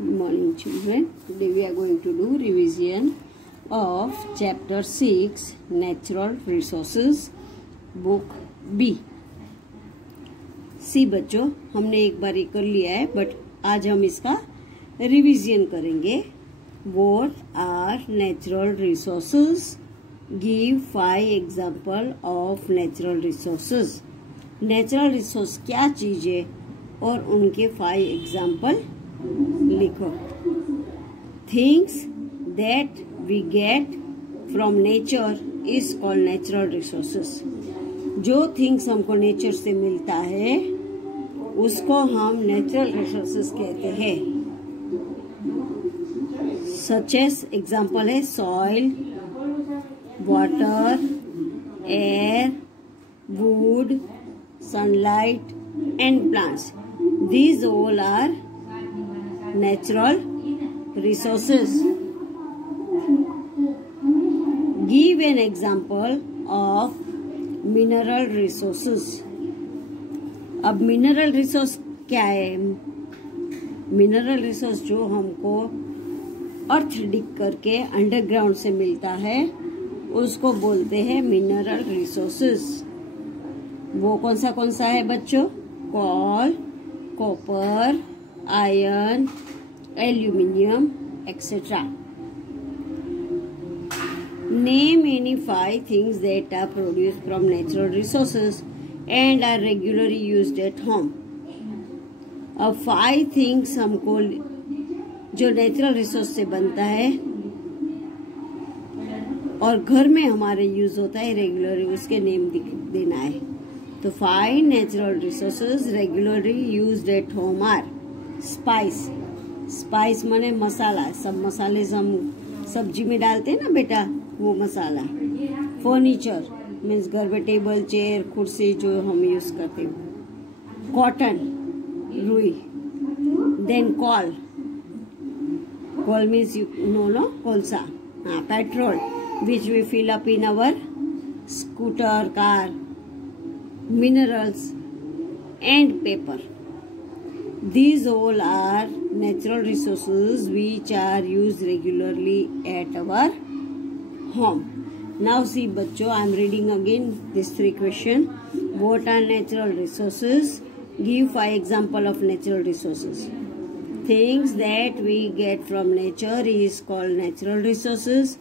Good morning, children. Today we are going to do revision of chapter 6 Natural Resources, book B. सी बच्चों, हमने एक बार ये कर लिया है, बट आज हम इसका रिवीजन करेंगे. What are natural resources? Give 5 example of natural resources. Natural resource क्या चीज है और उनके 5 एग्जाम्पल लिखो. Things that we get from nature is called natural resources. जो थिंग्स हमको नेचर से मिलता है उसको हम नेचुरल रिसोर्सेस कहते हैं. सच एज एग्जाम्पल है soil, water, air, wood, sunlight and plants. These all are natural resources. Give an example of mineral resources. अब मिनरल रिसोर्स क्या है? मिनरल रिसोर्स जो हमको अर्थ डिग करके अंडरग्राउंड से मिलता है उसको बोलते हैं मिनरल रिसोर्सेस. वो कौन सा है बच्चों? Coal, copper, iron, aluminium etcetera. Name any 5 things that are produced from natural resources and are regularly used at home. अब 5 थिंग्स हमको जो नेचुरल रिसोर्स से बनता है और घर में हमारे यूज होता है रेगुलरली, उसके नेम देना है. तो 5 natural resources regularly used at home are spice. Spice माने मसाला. सब मसाले हम सब्जी में डालते हैं ना बेटा, वो मसाला. फर्नीचर मीन्स घर में टेबल, चेयर, कुर्सी जो हम यूज करते हैं. कॉटन, रुई. Then coal. Coal means you know कोलसा. हाँ, petrol which we fill up in our scooter, car. Minerals and paper. These all are natural resources which are used regularly at our home. Now see बच्चों, I am reading again these 3 questions. What are natural resources? Give 5 example of natural resources. Things that we get from nature is called natural resources.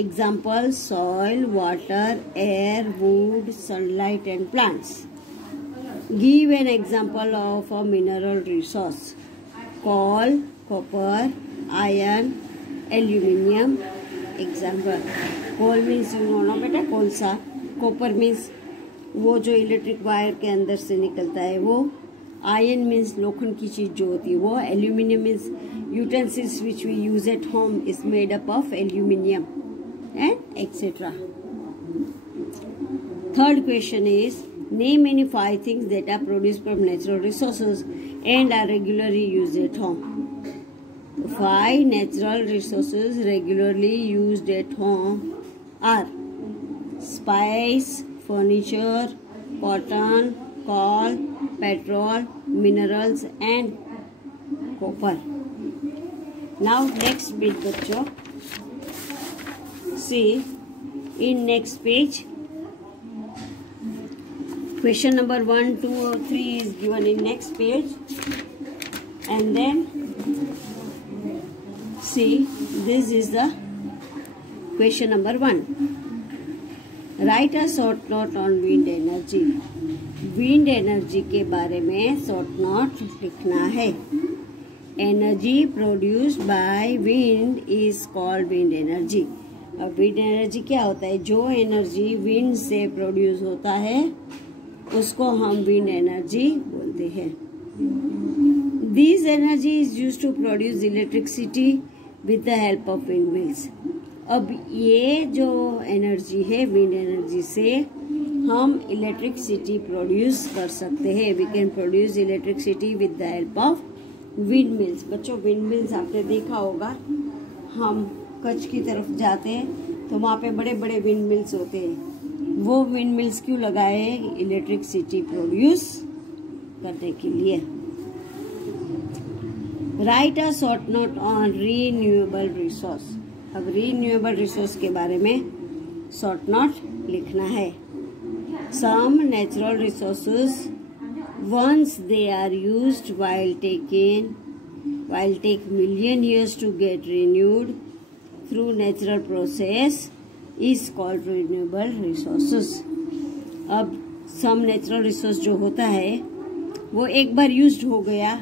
Example: soil, water, air, wood, sunlight and plants. Give an example of a mineral resource. Coal, copper, iron, aluminium. Example: coal means you know ना बेटा, कोलसा. copper means वो जो electric wire के अंदर से निकलता है वो. आयरन मीन्स लोखंड की चीज जो होती है वो. Aluminium means utensils which we use at home is made up of aluminium and etc. Third question is, name any 5 things that are produced from natural resources and are regularly used at home. 5 natural resources regularly used at home are spice, furniture, cotton, coal, petrol, minerals and copper. Now next bit बच्चों, see in next page question number 1, 2 or 3 is given in next page, and then see this is the question number 1. Write a short note on wind energy. wind energy के बारे में short note लिखना है. Energy produced by wind is called wind energy. अब wind energy क्या होता है? जो एनर्जी विंड से प्रोड्यूस होता है उसको हम विंड एनर्जी बोलते हैं. This energy is used to produce electricity with the help of wind मिल्स. अब ये जो एनर्जी है विंड एनर्जी से हम इलेक्ट्रिसिटी प्रोड्यूस कर सकते हैं. We can produce electricity with the help of wind मिल्स. बच्चों विंड मिल्स आपने देखा होगा, हम कच्छ की तरफ जाते हैं तो वहाँ पे बड़े बड़े विंड मिल्स होते हैं. वो विंड मिल्स क्यों लगाए? इलेक्ट्रिसिटी प्रोड्यूस करने के लिए. Write a short note on renewable resource. अब रीन्यूएबल रिसोर्स के बारे में शॉर्ट नोट लिखना है। Some natural resources once they are used while take million years to get renewed through natural process is called renewable resources। अब some natural resource जो होता है वो एक बार यूज्ड हो गया,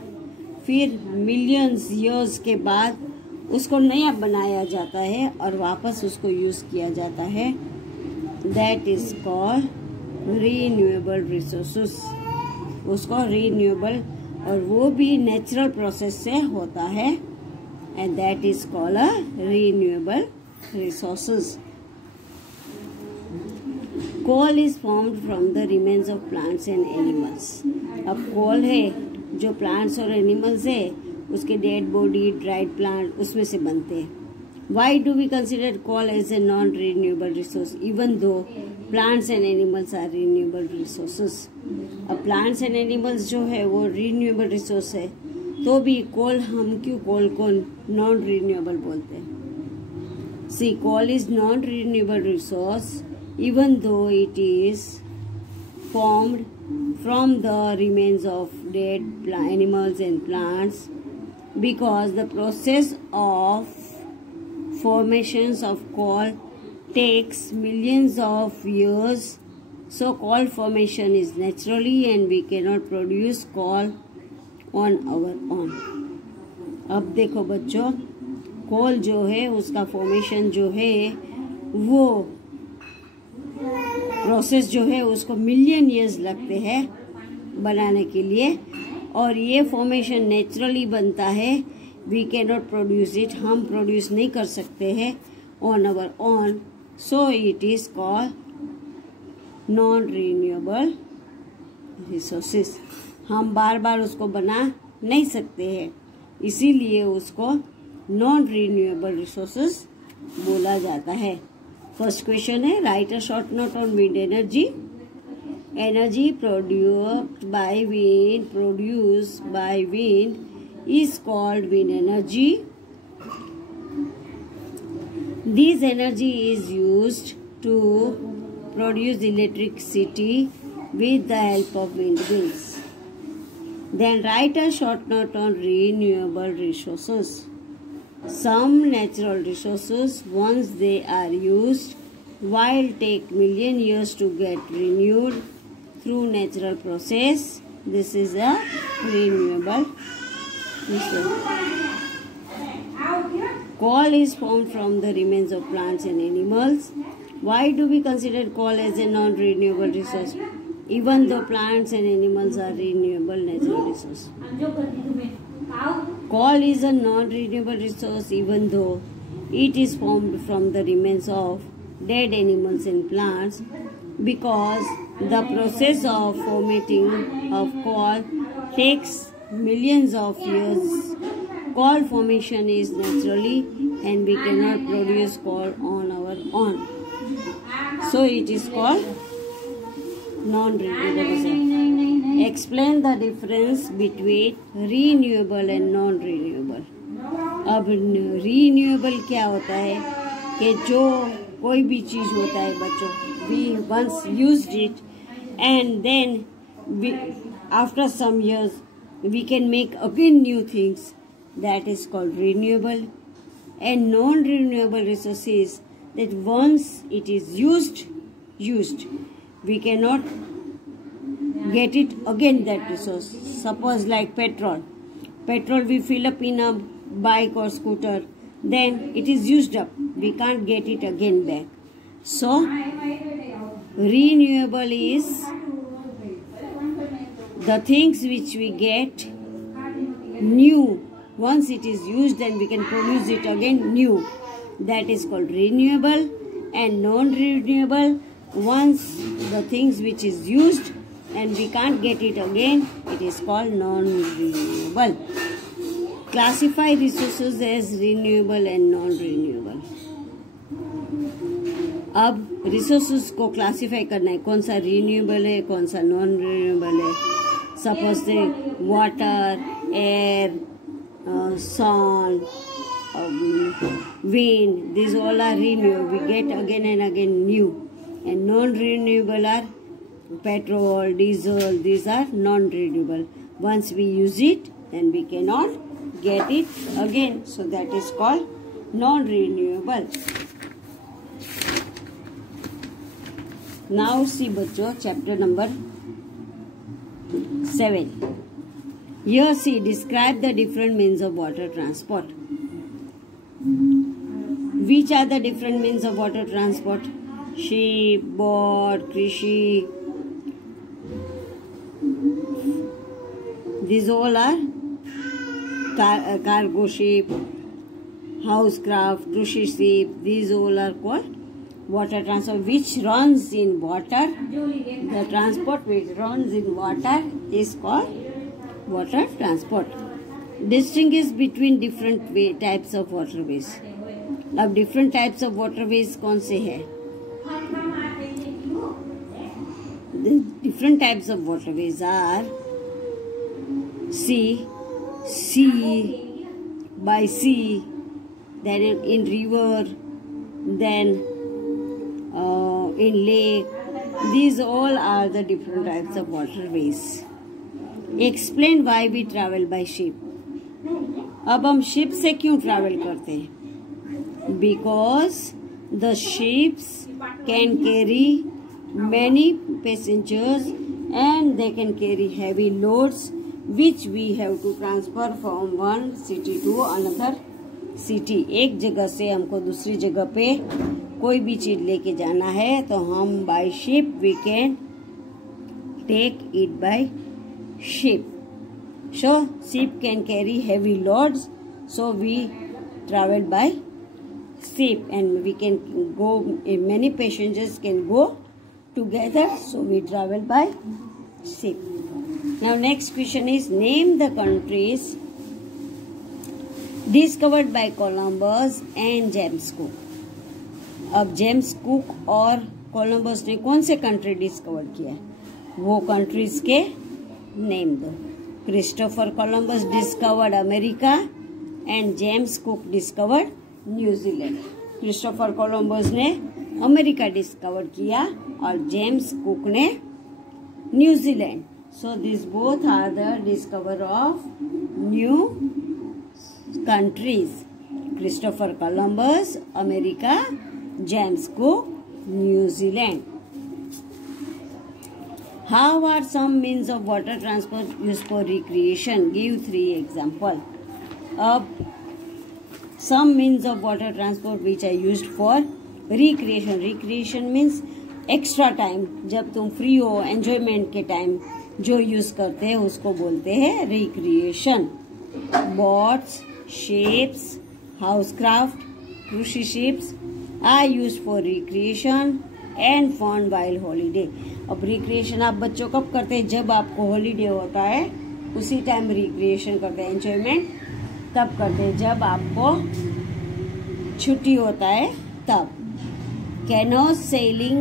फिर मिलियंस ईयर्स के बाद उसको नया बनाया जाता है और वापस उसको यूज किया जाता है, that is called renewable resources. उसको रीन्यूएबल, और वो भी नेचुरल प्रोसेस से होता है, and that is called a renewable resources. Coal is formed from the remains of plants and animals. अब कोल है जो प्लांट्स और एनिमल्स है, उसके डेड बॉडी, ड्राइड प्लांट, उसमें से बनते हैं। Why do we consider coal as a non renewable resource even though plants and animals are renewable resources. अब प्लांट्स एंड एनिमल्स जो है वो रीन्यूएबल रिसोर्स है, तो भी कोल, हम क्यों कोल को नॉन रीन्यूएबल बोलते हैं? See, coal is non renewable resource even though it is formed from the remains of dead animals and plants, because the process of formations of coal takes millions of years. So coal formation is naturally and we cannot produce coal on our own। अब देखो बच्चों, कोल जो है उसका formation जो है वो process जो है उसको मिलियन ईयर्स लगते हैं बनाने के लिए, और ये फॉर्मेशन नेचुरली बनता है। We can not produce it, हम प्रोड्यूस नहीं कर सकते हैं on our own, so it is called non renewable resources. हम बार बार उसको बना नहीं सकते हैं, इसीलिए उसको नॉन रीन्यूएबल रिसोर्सेस बोला जाता है। फर्स्ट क्वेश्चन है, write a short note on wind energy. Energy produced by wind is called wind energy. This energy is used to produce electricity with the help of windmills। Then write a short note on renewable resources। Some natural resources, once they are used, while take million years to get renewed through natural process, this is a renewable resource। Coal is formed from the remains of plants and animals। Why do we consider coal as a non-renewable resource, even though plants and animals are renewable natural resources? Coal is a non-renewable resource even though it is formed from the remains of dead animals and plants, because the process of formating of coal takes millions of years. Coal formation is naturally and we cannot produce coal on our own, so it is called non-renewable resource। Explain the difference between renewable and non-renewable। अब renewable क्या होता है कि जो कोई भी चीज होता है बच्चों, we once used it and then after some years we can make again new things, that is called renewable। And non-renewable resources that once it is used we cannot get it again, that resource। Suppose like petrol we fill up in a bike or scooter, then it is used up, we can't get it again back। So renewable is the things which we get new, once it is used then we can produce it again new, that is called renewable। And non-renewable, once the things which is used and we can't get it again, it is called non-renewable। Classify resources as renewable and non-renewable। अब resources को classify करना है, कौन सा renewable है कौन सा non renewable है। सपोज से water, air, sun, wind, these all are renewable. We get again and again new. And non-renewable are petrol, diesel, these are non-renewable. Once we use it, then we cannot get it again. So that is called non-renewable. Now see बच्चों chapter number 7. Here see describe the different means of water transport. Which are the different means of water transport? Ship, boat, krishi. These all are cargo ship, housecraft, cruise ship. These all are called water transport, which runs in water. The transport which runs in water is called water transport. Distinguish between different types of waterways. अब different types of waterways कौन से हैं? The different types of waterways are sea, by sea, then in river, then in lake. These all are the different types of waterways. Explain why we travel by ship. अब हम ship से क्यों travel करते हैं? Because the ships can carry many passengers and they can carry heavy loads which we have to transfer from one city to another city. एक जगह से हमको दूसरी जगह पे कोई भी चीज लेके जाना है तो हम by ship we can take it by ship. So ship can carry heavy loads, so we travel by ship and we can go, many passengers can go together, so we travel by ship. Now next question is name the countries discovered by Columbus and James Cook. अब James cook और Columbus ने कौन से country discover किया, वो countries के name दो. Christopher Columbus discovered America and James Cook discovered New Zealand. Christopher Columbus ने अमेरिका डिस्कवर किया और जेम्स कुक ने New Zealand. So this both are the discover of new countries. Christopher Columbus America, James Cook, New Zealand. How are some means of water transport used for recreation? Give 3 examples. Some means of water transport which are used for recreation. Recreation means extra time. जब तुम free हो, enjoyment के time जो use करते हैं उसको बोलते हैं recreation. Boats, ships, housecraft, cruise ships are used for recreation and fun while holiday. अब recreation आप बच्चों कब करते हैं? जब आपको holiday होता है उसी टाइम recreation करते हैं. enjoyment तब करते हैं जब आपको छुट्टी होता है तब. Canoes, sailing,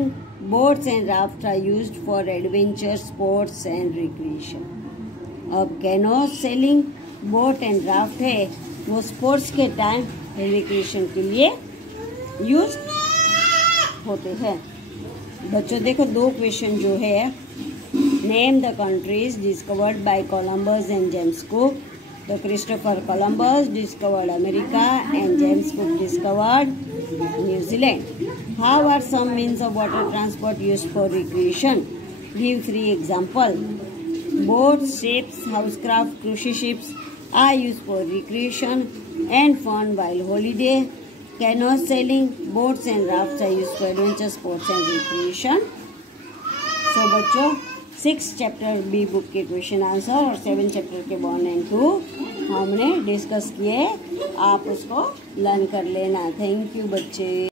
boats and rafts are used for adventure, sports and recreation. अब canoes, sailing, boat and raft है वो स्पोर्ट्स के टाइम recreation के लिए यूज होते हैं. बच्चों देखो 2 क्वेश्चन जो है. Name the countries discovered by Columbus and James Cook. The Christopher Columbus discovered America and James Cook discovered New Zealand. How are some means of water transport used for recreation? Give 3 example. Boats, ships, hovercraft, cruise ships are used for recreation and fun while holiday. Canoes, sailing, boats and rafts are used for adventure, sports and recreation. So बच्चों 6 chapter B book के question answer और 7 chapter के 1 and 2 हमने discuss किए. आप उसको learn कर लेना. थैंक यू बच्चे.